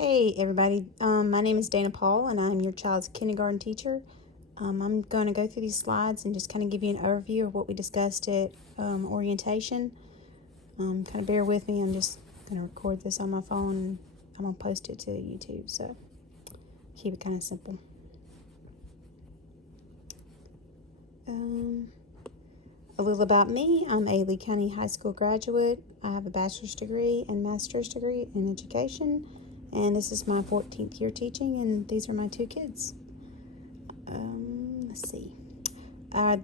Hey everybody, my name is Dana Paul and I'm your child's kindergarten teacher. I'm going to go through these slides and just kind of give you an overview of what we discussed at orientation. Kind of bear with me, I'm just going to record this on my phone and I'm going to post it to YouTube, so keep it kind of simple. A little about me. I'm a Lee County High School graduate. I have a bachelor's degree and master's degree in education, and this is my 14th year teaching, and these are my two kids. Let's see. I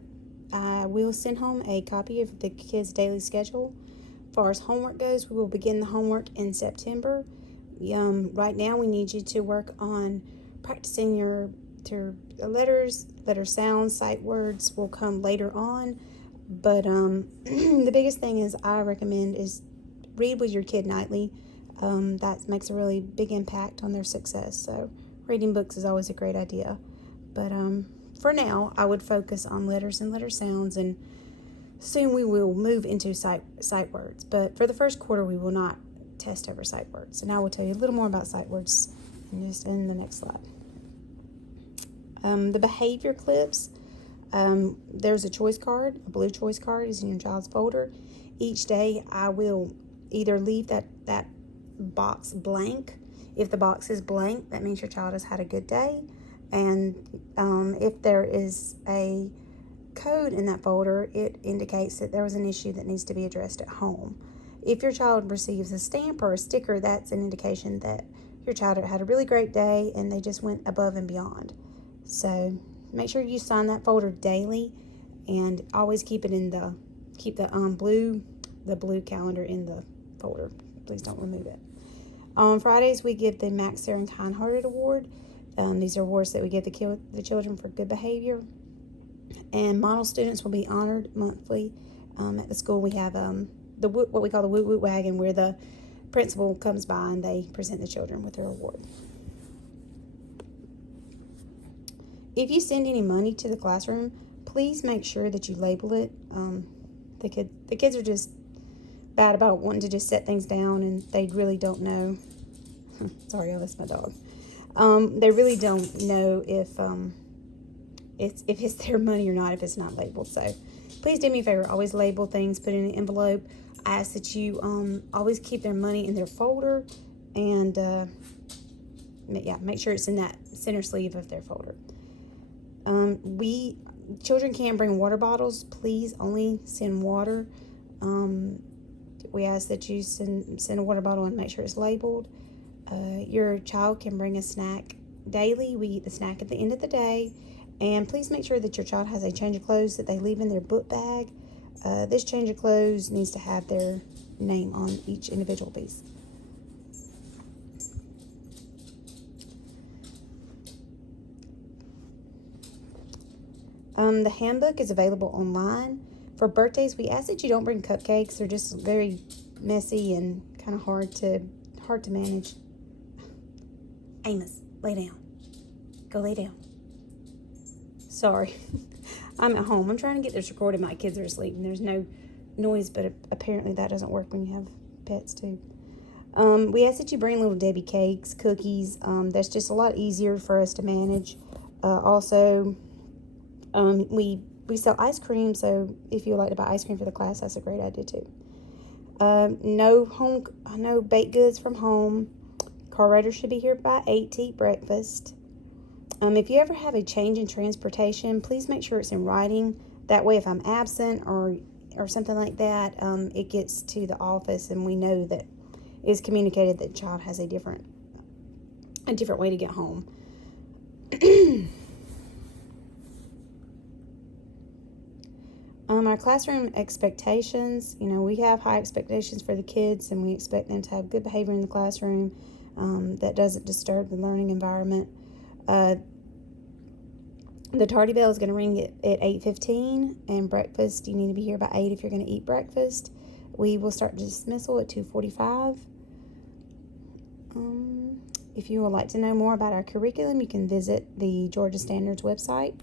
will send home a copy of the kids' daily schedule. As far as homework goes, we will begin the homework in September. Right now, we need you to work on practicing your letters, letter sounds, sight words will come later on. But the biggest thing is I recommend is read with your kid nightly. That makes a really big impact on their success. So reading books is always a great idea. But for now, I would focus on letters and letter sounds, and soon we will move into sight words. But for the first quarter, we will not test over sight words. And I will tell you a little more about sight words in the next slide. The behavior clips. There's a choice card, a blue choice card is in your child's folder. Each day I will either leave that box blank. If the box is blank, that means your child has had a good day. And if there is a code in that folder, it indicates that there was an issue that needs to be addressed at home. If your child receives a stamp or a sticker, that's an indication that your child had a really great day and they just went above and beyond. So make sure you sign that folder daily, and always keep the blue calendar in the folder. Please don't remove it. On Fridays, we give the Max Sarah and Kind Hearted Award. These are awards that we give the children for good behavior. And model students will be honored monthly. At the school, we have what we call the Woot Woot Wagon, where the principal comes by and they present the children with their award. If you send any money to the classroom, please make sure that you label it. The kids are just bad about wanting to just set things down, and they really don't know. Sorry, that's my dog. They really don't know if it's their money or not if it's not labeled. So please do me a favor, always label things, put it in an envelope. I ask that you always keep their money in their folder, and make sure it's in that center sleeve of their folder. Children can bring water bottles. Please only send water. We ask that you send a water bottle and make sure it's labeled. Your child can bring a snack daily. We eat the snack at the end of the day. And please make sure that your child has a change of clothes that they leave in their book bag. This change of clothes needs to have their name on each individual piece. The handbook is available online. For birthdays, we ask that you don't bring cupcakes. They're just very messy and kind of hard to manage. Amos, lay down. Go lay down. Sorry. I'm at home. I'm trying to get this recorded. My kids are asleep and there's no noise, but apparently that doesn't work when you have pets too. We ask that you bring little Debbie cakes, cookies. That's just a lot easier for us to manage. Also, we sell ice cream, so if you would like to buy ice cream for the class, that's a great idea too. No baked goods from home. Car riders should be here by 8 to eat breakfast. If you ever have a change in transportation, please make sure it's in writing. That way, if I'm absent or something like that, it gets to the office and we know that it's communicated that the child has a different way to get home. Our classroom expectations, we have high expectations for the kids, and we expect them to have good behavior in the classroom that doesn't disturb the learning environment. The tardy bell is going to ring at 8:15, and breakfast, you need to be here by 8 if you're going to eat breakfast. We will start dismissal at 2:45. If you would like to know more about our curriculum, you can visit the Georgia Standards website,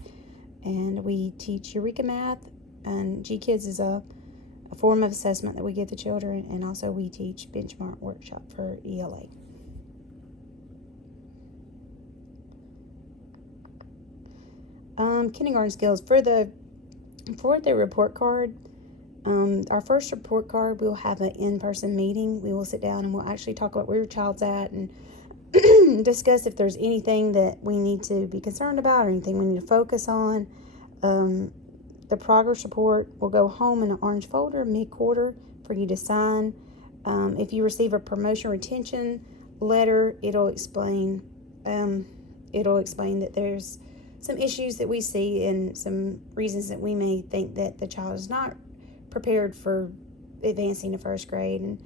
and we teach Eureka Math, and GKids is a form of assessment that we give the children, and also we teach benchmark workshop for ELA. kindergarten skills. For the report card, our first report card, we'll have an in-person meeting. We will sit down and we'll actually talk about where your child's at and discuss if there's anything that we need to be concerned about or anything we need to focus on. The progress report will go home in an orange folder mid-quarter for you to sign. If you receive a promotion retention letter, it'll explain that there's some issues that we see and some reasons that we may think that the child is not prepared for advancing to first grade. And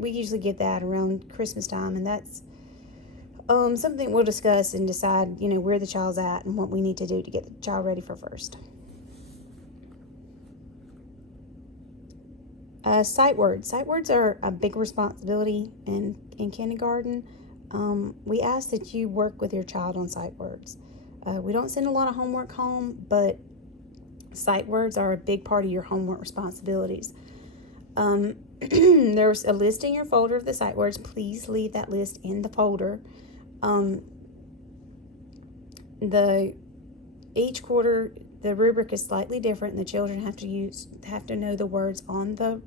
we usually get that around Christmas time, and that's something we'll discuss and decide, where the child's at and what we need to do to get the child ready for first. Sight words. Sight words are a big responsibility in kindergarten. We ask that you work with your child on sight words. We don't send a lot of homework home, but sight words are a big part of your homework responsibilities. There's a list in your folder of the sight words. Please leave that list in the folder. Each quarter the rubric is slightly different, and the children have to know the words on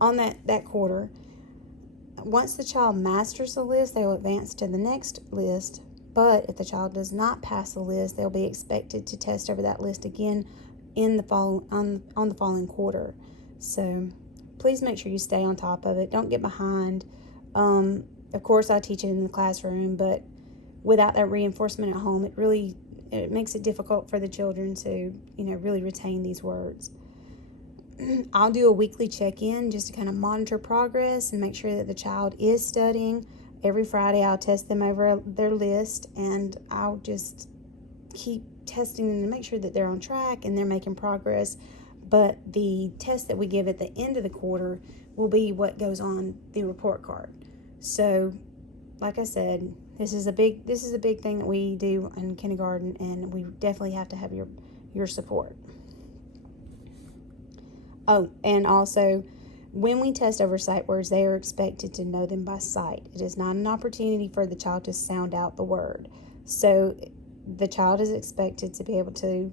on that quarter. Once the child masters the list, they will advance to the next list. But if the child does not pass the list, they'll be expected to test over that list again in the following quarter. So please make sure you stay on top of it. Don't get behind. Of course, I teach it in the classroom, but without that reinforcement at home, it makes it difficult for the children to really retain these words. I'll do a weekly check-in just to kind of monitor progress and make sure that the child is studying. Every Friday I'll test them over their list, and I'll just keep testing them to make sure that they're on track and they're making progress. But the test that we give at the end of the quarter will be what goes on the report card. So, like I said, this is a big thing that we do in kindergarten, and we definitely have to have your support. Oh, and also, when we test over sight words, they are expected to know them by sight. It is not an opportunity for the child to sound out the word. So the child is expected to be able to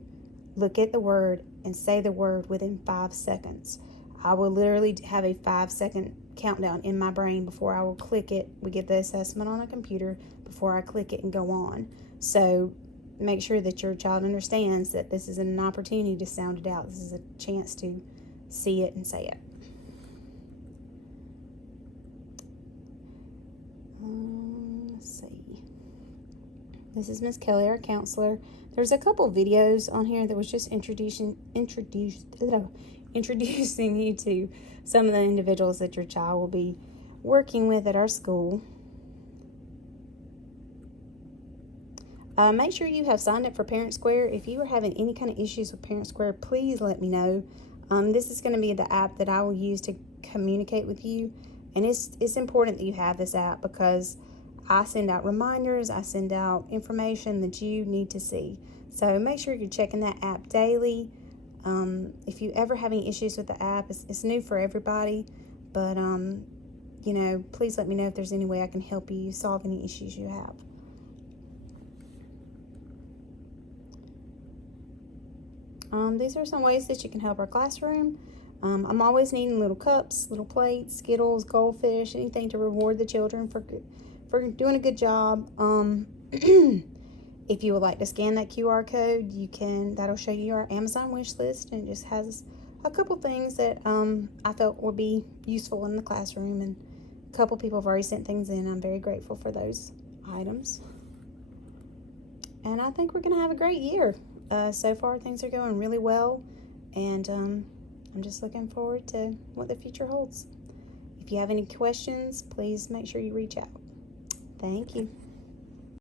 look at the word and say the word within 5 seconds. I will literally have a 5-second countdown in my brain before I will click it. We get the assessment on a computer before I click it and go on. So make sure that your child understands that this isn't an opportunity to sound it out. This is a chance to see it and say it. Let's see. This is Miss Kelly, our counselor. There's a couple videos on here that was just introducing you to some of the individuals that your child will be working with at our school. Make sure you have signed up for Parent Square. If you are having any kind of issues with Parent Square, please let me know. This is going to be the app that I will use to communicate with you. And it's important that you have this app because I send out reminders, I send out information that you need to see. So make sure you're checking that app daily. If you ever have any issues with the app, it's new for everybody. But, please let me know if there's any way I can help you solve any issues you have. These are some ways that you can help our classroom. I'm always needing little cups, little plates, Skittles, goldfish, anything to reward the children for doing a good job. If you would like to scan that QR code, you can. That'll show you our Amazon wish list, and it just has a couple things that I felt would be useful in the classroom, and a couple people have already sent things in. I'm very grateful for those items. And I think we're going to have a great year. So far, things are going really well, and I'm just looking forward to what the future holds. If you have any questions, please make sure you reach out. Thank you.